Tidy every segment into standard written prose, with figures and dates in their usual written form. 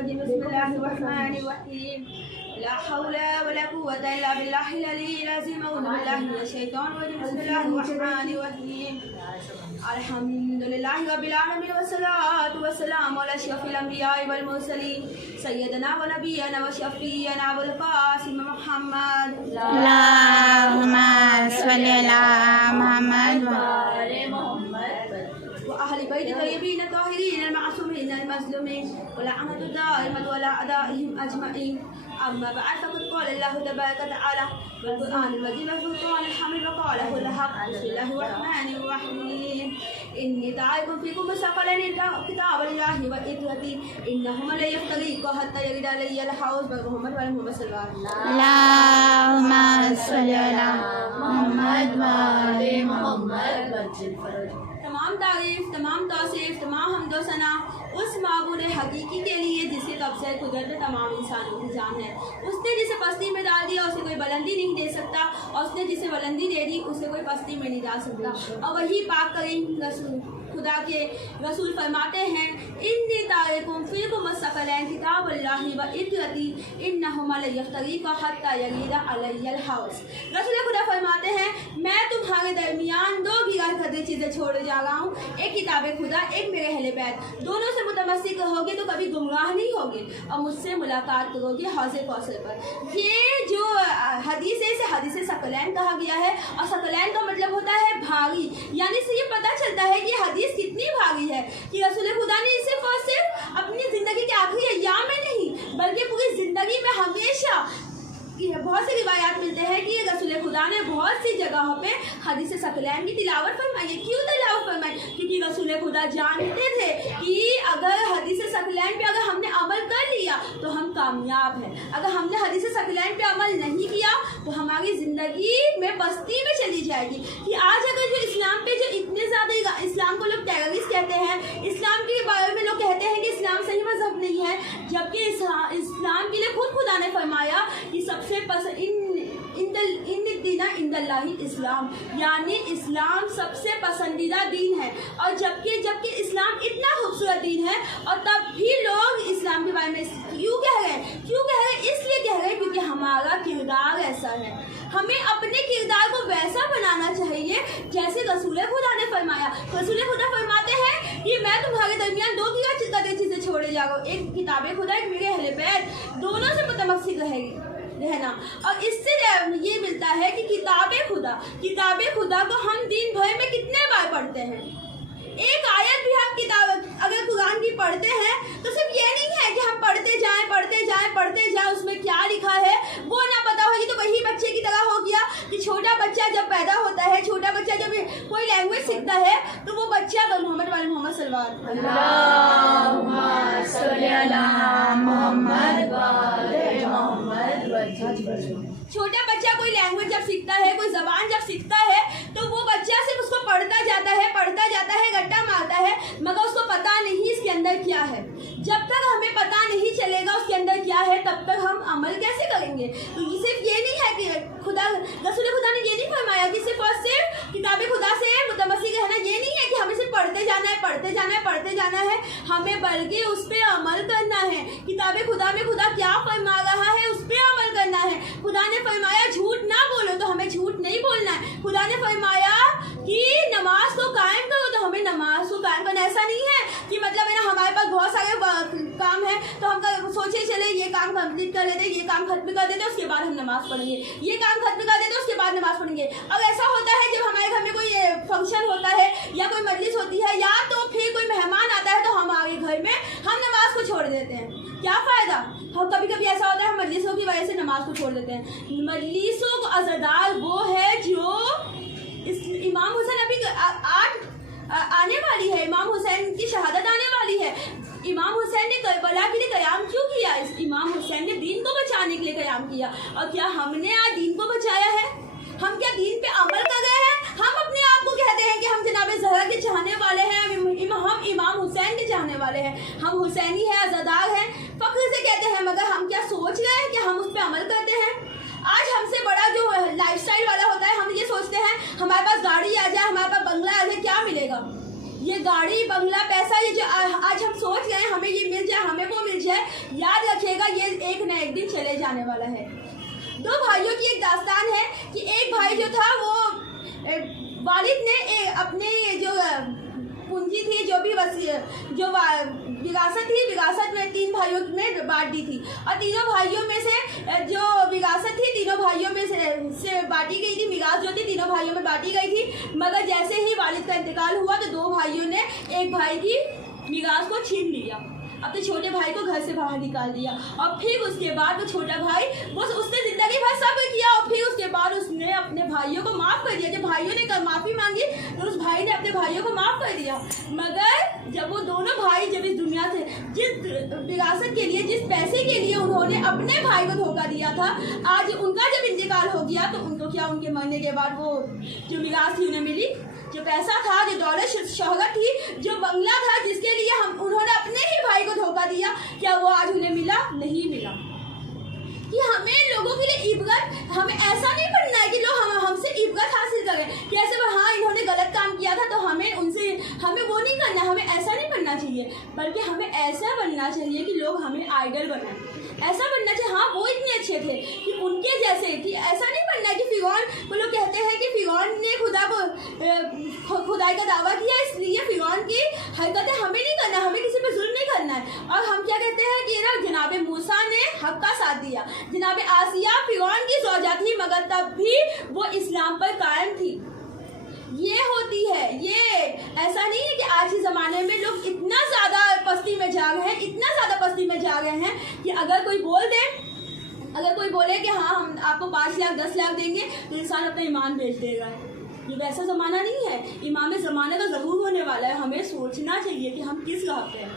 रजीम बिस्मिल्लाहिर रहमानिर रहीम ला हौला वला कुव्वता इल्ला बिल्लाहिल अलिय्यिल अज़ीम अऊज़ु बिल्लाहि मिनश शैतानिर रजीम बिस्मिल्लाहिर रहमानिर रहीम अल्हम्दुलिल्लाहि रब्बिल आलमीन वस्सलातु वस्सलामु अला अशरफिल अंबियाइ वल मुरसलीन सय्यदना व नबियना व शफीअना अबुल कासिम मुहम्मद अल्लाहुम्मा सल्लि अला मुहम्मद व आले मुहम्मद व अहलि बैत तय्यबीन ताहिरीन अल मासूमीन अल मज़लूमीन व लअनतु दाइमतु अला अदाइहिम अजमईन अम्मा बअद फ़क़द क़ाल अल्लाहु तबारक व तआला वल क़ुरआनिल मजीद वल फ़ुरक़ानिल हमीद व क़ालहुल हक़ बिस्मिल्लाहिर रहमानिर रहीम इन्नी तारिकुम फ़ीकुम सक़लैनि किताबल्लाहि व इत्रती इन्नहुमा ला यफ्तरीक़ा हत्ता यरिदा अलैहिल हौज़ व मुहम्मद सल्लल्लाहु अल्लाहुम्मा सल्लि अला मुहम्मद व आले मुहम्मद। तमाम तारीफ, तमाम तौसीफ, तमाम हम्दो सना उस माबूद हकीकी के लिए जिसे कब्ज़े कुदरत तमाम इंसानों की जान है। उसने जिसे पस्ती में डाल दिया उसे कोई बुलंदी नहीं दे सकता, और उसने जिसे बुलंदी दे दी उसे कोई पस्ती में नहीं डाल सकता। और वही पाक करीम रसूल खुदा के रसूल फरमाते हैं इन्नी तारिकुम फ़ीकुम सक़लैन किताबल्लाहि व इत्रती इन्नहुमा ला यफ्तरीक़ा हत्ता यरीदा अलैहिल हौज़। रसूल खुदा फरमाते हैं मैं तुम्हारे दरमियान दो गिरा करदी चीज़ें छोड़ जा रहा हूँ, एक किताब खुदा, एक मेरे अहले बैत। दोनों से मुतमस्सिक रहोगे तो कभी गुमराह नहीं होगे और मुझसे मुलाकात करोगे हौज़े कौसर पर। ये जो हदीस है इसे हदीस सकलैन कहा गया है, और सकलैन का मतलब होता है भारी। यानी से ये पता चलता है कि हदीस कितनी भारी है कि रसूल खुदा ने सिर्फ और सिर्फ अपनी ज़िंदगी के आखिरी अय्याम में नहीं बल्कि पूरी ज़िंदगी में हमेशा बहुत सी रिवायात मिलते हैं कि रसूल खुदा ने बहुत सी जगहों पे हदीस सकलैन की तिलावत फरमाई। क्यों तिलावत फरमाई? क्योंकि रसूल खुदा जानते थे कि अगर हदीस सकलैन पे अगर हमने अमल कर लिया तो हम कामयाब हैं, अगर हमने हदीस सकलैन पे अमल नहीं किया तो हमारी ज़िंदगी में पस्ती में चली जाएगी। कि आज अगर जो इस्लाम पे जो इतने ज़्यादा इस्लाम को लोग टेररिस्ट कहते हैं, इस्लाम के बारे में लोग कहते हैं कि इस्लाम सही मज़हब नहीं है, जबकि इस्लाम के लिए खुद खुदा ने फरमाया कि सबसे इंदल्लाहि इस्लाम, यानी इस्लाम सबसे पसंदीदा दीन है। और जबकि इस्लाम इतना खूबसूरत दीन है और तब भी लोग इस्लाम के बारे में क्यों कह रहे हैं? इसलिए कह रहे हैं क्योंकि हमारा किरदार ऐसा है। हमें अपने किरदार को वैसा बनाना चाहिए जैसे रसूल खुदा ने फरमाया। रसूल खुदा फरमाते हैं कि मैं तुम्हारे दरमियान दो चीज़ें छोड़े जा रहा हूँ, एक किताब खुदा, एक मेरे अहले बैत। दोनों से मुतमस्सिक रहना। और इससे ये मिलता है कि किताब खुदा को हम दिन भर में कितने बार पढ़ते हैं। एक आयत भी हम किताब अगर कुरान की पढ़ते हैं तो सिर्फ ये नहीं है कि हम पढ़ते जाएं उसमें क्या लिखा है वो ना पता होगी तो वही बच्चे की तरह हो गया कि छोटा बच्चा जब पैदा होता है, छोटा बच्चा जब कोई लैंग्वेज सीखता है तो वो बच्चा मोहम्मद सल्लल्लाहु अलैहि वसल्लम। छोटा बच्चा कोई लैंग्वेज जब सीखता है, कोई जबान जब सीखता है तो वो बच्चा सिर्फ उसको पढ़ता जाता है, रट्टा मारता है, मगर उसको पता नहीं इसके अंदर क्या है। जब तक हमें पता नहीं चलेगा उसके अंदर क्या है तब तक हम अमल कैसे करेंगे? तो सिर्फ ये नहीं है कि रसूल खुदा ने ये नहीं फरमाया कि सिर्फ और सिर्फ किताब खुदा से मुतमस्सिक रहना। ये नहीं है कि हमें सिर्फ पढ़ते जाना है, हमें बल्कि उस पर अमल करना है। किताब खुदा में खुदा क्या फरमा रहा है उस पर अमल करना है। खुदा ने फरमाया झूठ ना बोलो तो हमें झूठ नहीं बोलना है। खुदा ने फरमाया कि नमाज को कायम करो तो हमें नमाज को कायम करना। ऐसा नहीं है कि मतलब है ना हमारे पास बहुत सारे काम है तो हम सोचे चले ये काम कंप्लीट कर लेते, ये काम खत्म कर देते, उसके बाद हम नमाज पढ़ेंगे, ये काम खत्म कर देते उसके बाद नमाज पढ़ेंगे। अब ऐसा होता है जब हमारे घर में कोई फंक्शन होता है या कोई मजलिस होती है या तो फिर कोई मेहमान आता है तो हमारे घर में हम नमाज को छोड़ देते हैं। क्या फ़ायदा? हम कभी ऐसा होता है हम मजलिसों की वजह से नमाज को छोड़ देते हैं। मजलिसों को अज़ादार वो है जो इमाम हुसैन अभी 8 आने वाली है, इमाम हुसैन की शहादत आने वाली है। इमाम हुसैन ने करबला के लिए क़याम क्यों किया? इमाम हुसैन ने दीन को बचाने के लिए क़याम किया। और क्या हमने आज दीन को बचाया है? हम क्या दीन पे अमल कर रहे हैं? हम अपने आप को कहते हैं कि हम जनाब ज़हरा के चाहने वाले हैं, हम इमाम हुसैन के चाहने वाले हैं, हम हुसैनी हैं, अज़ादार हैं, फ़ख्र से कहते हैं, मगर हम क्या सोच रहे हैं कि हम उस पर अमल करते हैं? आज हमसे बड़ा जो लाइफस्टाइल वाला होता है हम ये सोचते हैं हमारे पास गाड़ी आ जाए, हमारे पास बंगला आ जाए, क्या मिलेगा? ये गाड़ी बंगला पैसा ये जो आज हम सोच रहे हैं हमें ये मिल जाए, हमें वो मिल जाए, है, याद रखिएगा ये एक न एक दिन चले जाने वाला है। दो भाइयों की एक दास्तान है कि एक भाई जो था वो वालिद ने अपने जो पूंजी थी, जो भी विरासत थी, विरासत में 3 भाइयों में बांट दी थी और तीनों भाइयों में से जो विरासत थी तीनों भाइयों में से बांटी गई थी। मिरास जो थी तीनों भाइयों में बांटी गई थी, मगर जैसे ही वालिद का इंतकाल हुआ तो 2 भाइयों ने एक भाई की मिरास को छीन लिया, अपने छोटे भाई को घर से बाहर निकाल दिया और फिर उसके बाद वो छोटा भाई उसने जिंदगी भर सब्र किया और फिर उसके बाद उसने अपने भाइयों को माफ़ कर दिया। जब भाइयों ने माफ़ी मांगी तो उस भाई ने अपने भाइयों को माफ़ कर दिया, मगर जब वो दोनों भाई जब इस दुनिया से जिस विरासत के लिए, जिस पैसे के लिए उन्होंने अपने भाई को धोखा दिया था, आज उनका जब इंतकाल हो गया तो उनको क्या, उनके मरने के बाद वो जो मिरास थी उन्हें मिली, जो पैसा था, जो दौलत शोहरत थी, जो बंगला था जिसके लिए उन्होंने अपने ही भाई को धोखा दिया, क्या वो आज उन्हें मिला? नहीं मिला। कि हमें लोगों के लिए इबरत, हमें ऐसा नहीं बनना है कि लोग हमसे इबरत हासिल करें कि ऐसे हाँ इन्होंने गलत काम किया था तो हमें वो नहीं करना, हमें ऐसा नहीं बनना चाहिए, बल्कि हमें ऐसा बनना चाहिए कि लोग हमें आइडल बनाएं। ऐसा बनना चाहिए हाँ वो इतने अच्छे थे कि उनके जैसे, कि ऐसा नहीं बनना है कि फिरौन, वो लोग कहते हैं कि फिरौन ने खुदा को खुदाई का दावा किया, इसलिए फिरौन की हरकतें हमें नहीं करना, हमें किसी पे जुल्म नहीं करना है। और हम क्या कहते हैं कि ना जनाब मूसा ने हक का साथ दिया, जनाब आसिया फिरौन की ज़ौजा थी मगर तब भी वो इस्लाम पर कायम थी। ये होती है, ये ऐसा नहीं है कि आज के ज़माने में लोग इतना ज़्यादा पस्ती में जा रहे हैं, इतना ज़्यादा पस्ती में जा रहे हैं कि अगर कोई बोले कि हाँ हम आपको 5 लाख 10 लाख देंगे तो इंसान अपना ईमान बेच देगा। ये वैसा ज़माना नहीं है, इमाम ज़माने का ज़रूर होने वाला है। हमें सोचना चाहिए कि हम किस राह पे हैं।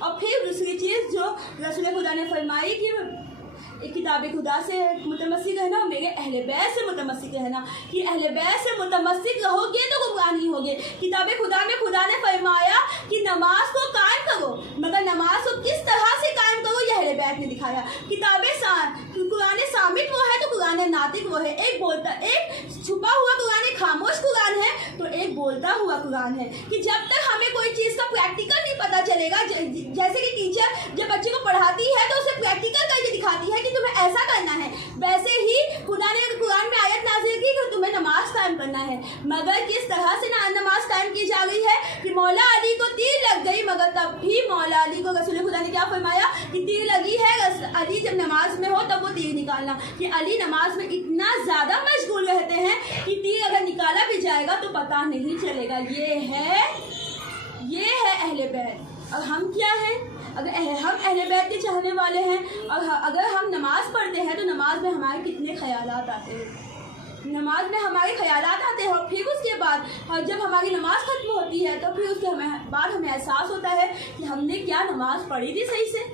और फिर दूसरी चीज़ जो रसूल खुदा ने फरमाई कि एक किताब खुदा से मुतमस्सिक रहना और मेरे अहले बैत से मुतमस्सिक रहना, कि अहले बैत से मुतमस्सिक रहोगे तो गुमराह नहीं होगे। किताब खुदा में खुदा ने फरमाया कि नमाज को कायम करो, मगर नमाज को किस तरह से कायम करो ये अहले बैत ने दिखाया। कुरान सामित वो है तो कुरान नातिक वो है। एक छुपा हुआ कुरान, एक खामोश कुरान है तो एक बोलता हुआ कुरान है। कि जब तक हमें कोई चीज़ का प्रैक्टिकल नहीं पता चलेगा, जैसे कि टीचर जब बच्चे को पढ़ाती है तो उसे प्रैक्टिकल करके दिखाती है कि तुम्हें ऐसा करना है, वैसे ही खुदा ने कुरान में आयत नाज़िल की कि तुम्हें नमाज कायम करना है। मगर किस तरह से नमाज कायम की जा रही है कि मौला अली को तीर लग गई, मगर तब भी मौला अली को रसूल खुदा ने क्या फरमाया कि तीर लगी है, अली जब नमाज में हो तब वो तीर निकालना। कि अली नमाज में इतना ज़्यादा मशगूल रहते हैं कि तीर अगर निकाला भी जाएगा तो पता नहीं चलेगा। ये है अहले बैत। और हम क्या हैं? अगर हम अहले बैत के चाहने वाले हैं और अगर हम नमाज़ पढ़ते हैं तो नमाज में हमारे कितने ख्यालात आते हैं, नमाज में हमारे ख्यालात आते हैं। और फिर उसके बाद जब हमारी नमाज खत्म होती है तो फिर उसके बाद हमें एहसास होता है कि हमने क्या नमाज पढ़ी थी सही से।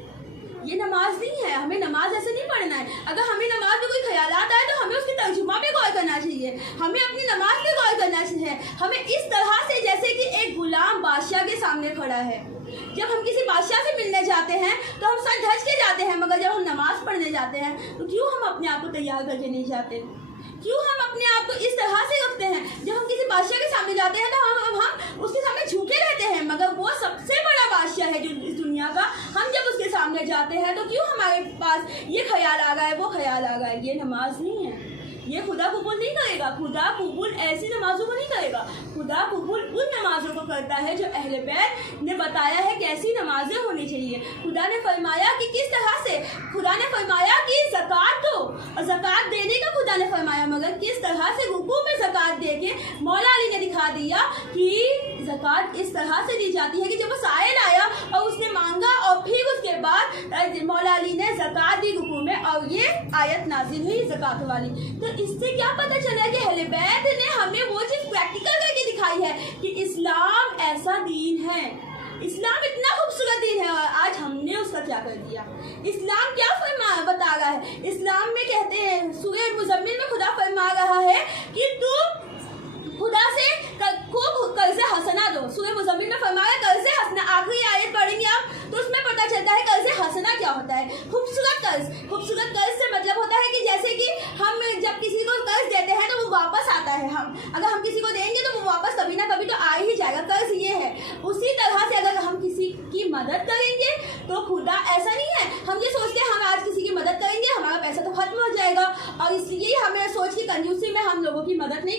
ये नमाज नहीं है, हमें नमाज ऐसे नहीं पढ़ना है। अगर हमें नमाज में कोई ख्यालात आए तो हमें उसके तर्जुमा पे गौर करना चाहिए, हमें अपनी नमाज पे गौर करना चाहिए। हमें इस तरह से, जैसे कि एक गुलाम बादशाह के सामने खड़ा है, जब हम किसी बादशाह से मिलने जाते हैं तो हम सर ढक के जाते हैं, मगर जब हम नमाज पढ़ने जाते हैं तो क्यों हम अपने आप को तैयार करके नहीं जाते? क्यों हम अपने आप को इस तरह से रखते हैं? जब हम किसी बादशाह के सामने जाते हैं तो हम उसके सामने झुके रहते हैं, मगर वो सबसे बड़ा बादशाह है जो इस दुनिया का। हम जब उसके सामने जाते हैं तो क्यों हमारे पास ये ख्याल आ रहा है, वो ख्याल आ रहा है? ये नमाज नहीं है, ये खुदा कबूल नहीं करेगा। खुदा कबूल ऐसी नमाजों को नहीं करेगा, खुदा कबूल उन नमाजों को करता है जो अहले बैत ने बताया है कैसी नमाजें होनी चाहिए। खुदा ने फरमाया कि किस तरह से, खुदा ने फरमाया कि ज़कात दो, और ज़कात देने का खुदा ने फरमाया, मगर किस तरह से रुकू में ज़कात दे के मौला अली ने दिखा दिया कि ज़कात इस तरह से दी जाती है कि जब वो साइल आया और उसने मांगा और फिर उसके बाद मौला अली ने ज़कात दी रुकू में, और ये आयत नाजिल हुई ज़कात वाली। तो इससे क्या पता चला कि अहले बैत ने हमें वो चीज़ प्रैक्टिकल करके दिखाई है कि इस्लाम ऐसा दीन है, इस्लाम इतना खूबसूरत दीन है, और आज हमने उसका क्या कर दिया। इस्लाम क्या बता रहा है? इस्लाम में कहते हैं, सूरह मुज़म्मिल में खुदा फरमा रहा है कि तुम खुदा से खूब कर्ज़ हसना दो। सूरह मुज़म्मिल में फरमाया कर्ज़ हसना, आखिरी आयत पढ़ेंगे आप तो उसमें पता चलता है कर्ज़ हसना क्या होता है। खूबसूरत कर्ज़, खूबसूरत कर्ज़ से मतलब होता है कि जैसे कि हम जब किसी को कर्ज़ देते हैं तो वो वापस आता है। अगर हम किसी को देंगे तो वो वापस कभी ना कभी तो आ ही जाएगा, कर्ज़ ये है। उसी तरह से अगर हम किसी की मदद करेंगे तो खुदा, ऐसा नहीं है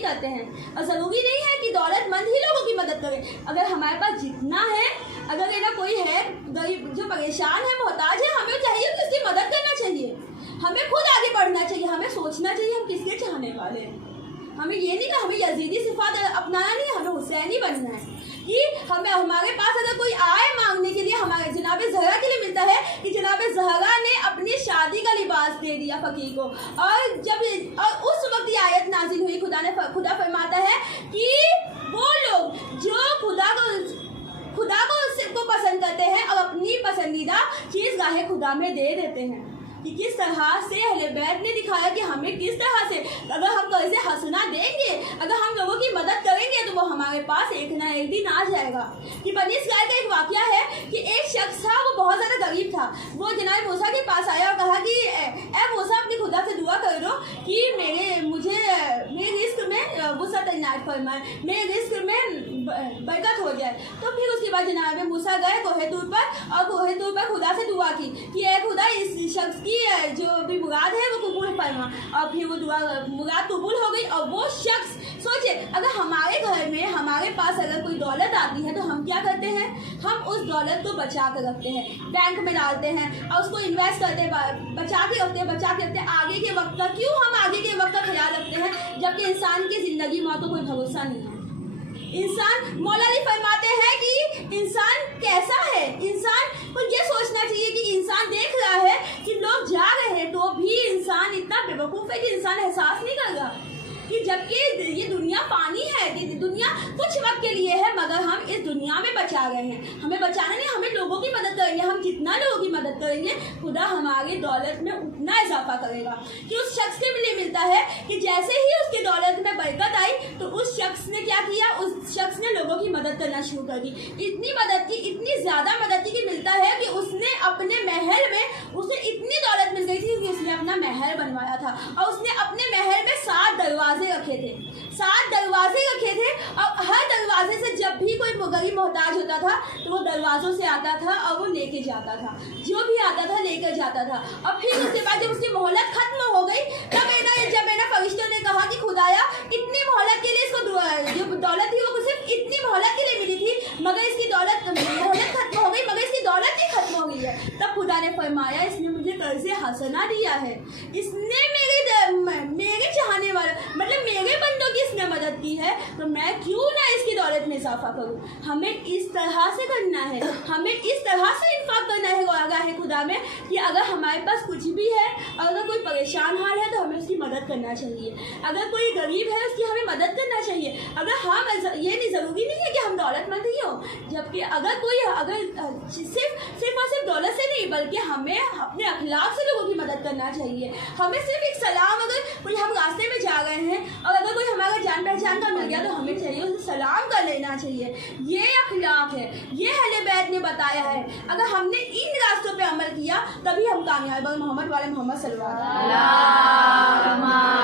करते हैं। और ज़रूरी नहीं है कि दौलतमंद ही लोगों की मदद करें। अगर हमारे पास जितना है, अगर ये ना कोई है गरीब जो परेशान है, मोहताज है, हमें चाहिए कि उसकी मदद करना चाहिए। हमें खुद आगे बढ़ना चाहिए, हमें सोचना चाहिए हम किसके चाहने वाले हैं। हमें ये नहीं कि हमें यजीदी सिफात अपनाना नहीं है, हमें हुसैनी बनना है कि हमें हमारे पास अगर कोई आए मांगने के लिए, हमारे जनाब ज़हरा के लिए मिलता है कि जनाब ज़हरा ने अपनी शादी का लिबास दे दिया फ़कीर को। और उस वक्त ये आयत नाजिल हुई, खुदा फरमाता है कि वो लोग जो खुदा को पसंद करते हैं और अपनी पसंदीदा चीज़ गाहे खुदा में दे देते हैं। कि किस तरह से अहले बैत ने दिखाया कि हमें किस तरह से अगर हम कैसे हंसना देंगे, अगर हम लोगों की मदद करेंगे तो वो हमारे पास एक ना एक दिन आ जाएगा। कि बनी इस्राइल का एक वाक़या है कि एक शख्स था, वो बहुत ज़्यादा गरीब था। वो जनाब मूसा के पास आया और कहा कि ए मूसा, अपनी खुदा से दुआ कर दो कि मेरे रिस्क में वुसअत इनायत फरमाए, मेरे रिस्क में बरकत हो जाए। तो फिर उसके बाद जनाब मूसा गए कोहे तूर पर और कोहे तूर पर खुदा से दुआ की कि ए खुदा, इस शख्स की जो भी मुराद है वो कबूल फरमा। और फिर वो दुआ मुराद कबूल हो गई। और वो शख्स सोचे, अगर हमारे घर में हमारे पास अगर कोई दौलत आती है तो हम क्या करते हैं, हम उस दौलत को बचा कर रखते हैं, बैंक में डालते हैं और उसको इन्वेस्ट करते हैं, बचा के रखते हैं आगे के वक्त का। क्यों हम आगे के वक्त का ख्याल रखते हैं, जबकि इंसान की ज़िंदगी मौत को कोई भरोसा नहीं है। इंसान, मौला अली फरमाते हैं कि इंसान कैसा है, इंसान को ये सोचना चाहिए कि इंसान देख रहा है कि लोग जा रहे हैं तो भी इंसान इतना बेवकूफ़ है कि इंसान एहसास नहीं कर रहा कि जबकि ये दुनिया पानी है, दुनिया कुछ वक्त के लिए है, मगर हम इस दुनिया में बचा रहे हैं। हमें बचाना नहीं, हमें लोगों की मदद करेंगे। हम जितना लोगों की मदद करेंगे, खुदा हमारी दौलत में उतना इजाफा करेगा। कि उस शख्स के लिए मिलता है कि जैसे ही उसकी दौलत में बरकत आई तो उस शख्स ने क्या किया, उस शख्स ने लोगों की मदद करना शुरू कर दी। इतनी मदद की, इतनी ज़्यादा मदद की कि मिलता है कि उसने अपने महल में, उसे इतनी दौलत मिल गई थी कि उसने अपना महल बनवाया था। और उसने अपने महल में 7 दरवाजे रखे थे, 7 दरवाजे रखे थे। और हर दरवाजे से जब भी कोई गरीब मोहताज होता था तो वो दरवाज़ों से आता था और वो लेके जाता था, जो भी आता था लेकर जाता था। और फिर उसके बाद जब उसकी मोहलत खत्म हो गई तब जब फरिश्तों ने कहा कि खुदाया, इतनी मोहलत के लिए इसको जो दौलत थी वो सिर्फ इतनी मोहलत के लिए मिली थी, मगर इसकी मोहलत खत्म हो गई, मगर इसकी दौलत ही खत्म हो गई है। तब खुदा ने फरमाया, इसने मुझे कर्ज़े हसना दिया है, इसने मेरे चाहने वाले, मतलब मेरे बंदों की इसने मदद की है, तो मैं क्यों ना इसकी दौलत में इजाफा करूं। हमें इस तरह से करना है, हमें इस तरह से इंफाक करना है आगाह खुदा में कि अगर हमारे पास कुछ भी है, अगर कोई परेशान हाल है तो हमें उसकी मदद करना चाहिए। अगर कोई गरीब है उसकी हमें मदद करना चाहिए। अगर हम, ये नहीं ज़रूरी नहीं है कि हम दौलतमंद ही हो, जबकि अगर कोई सिर्फ और सिर्फ दौलत से नहीं, बल्कि हमें अपने अखलाक से लोगों की मदद करना चाहिए। हमें सिर्फ एक सलाम, अगर कोई हम रास्ते में जा रहे हैं और अगर कोई हमारा जान पहचान का मिल गया तो हमें चाहिए उसे सलाम कर लेना चाहिए। ये अखलाक है, ये अहले बैत ने बताया है। अगर हमने इन रास्तों पे अमल किया तभी हम कामयाब। मोहम्मद वाले मोहम्मद सल्लल्लाहु अलैहि वसल्लम।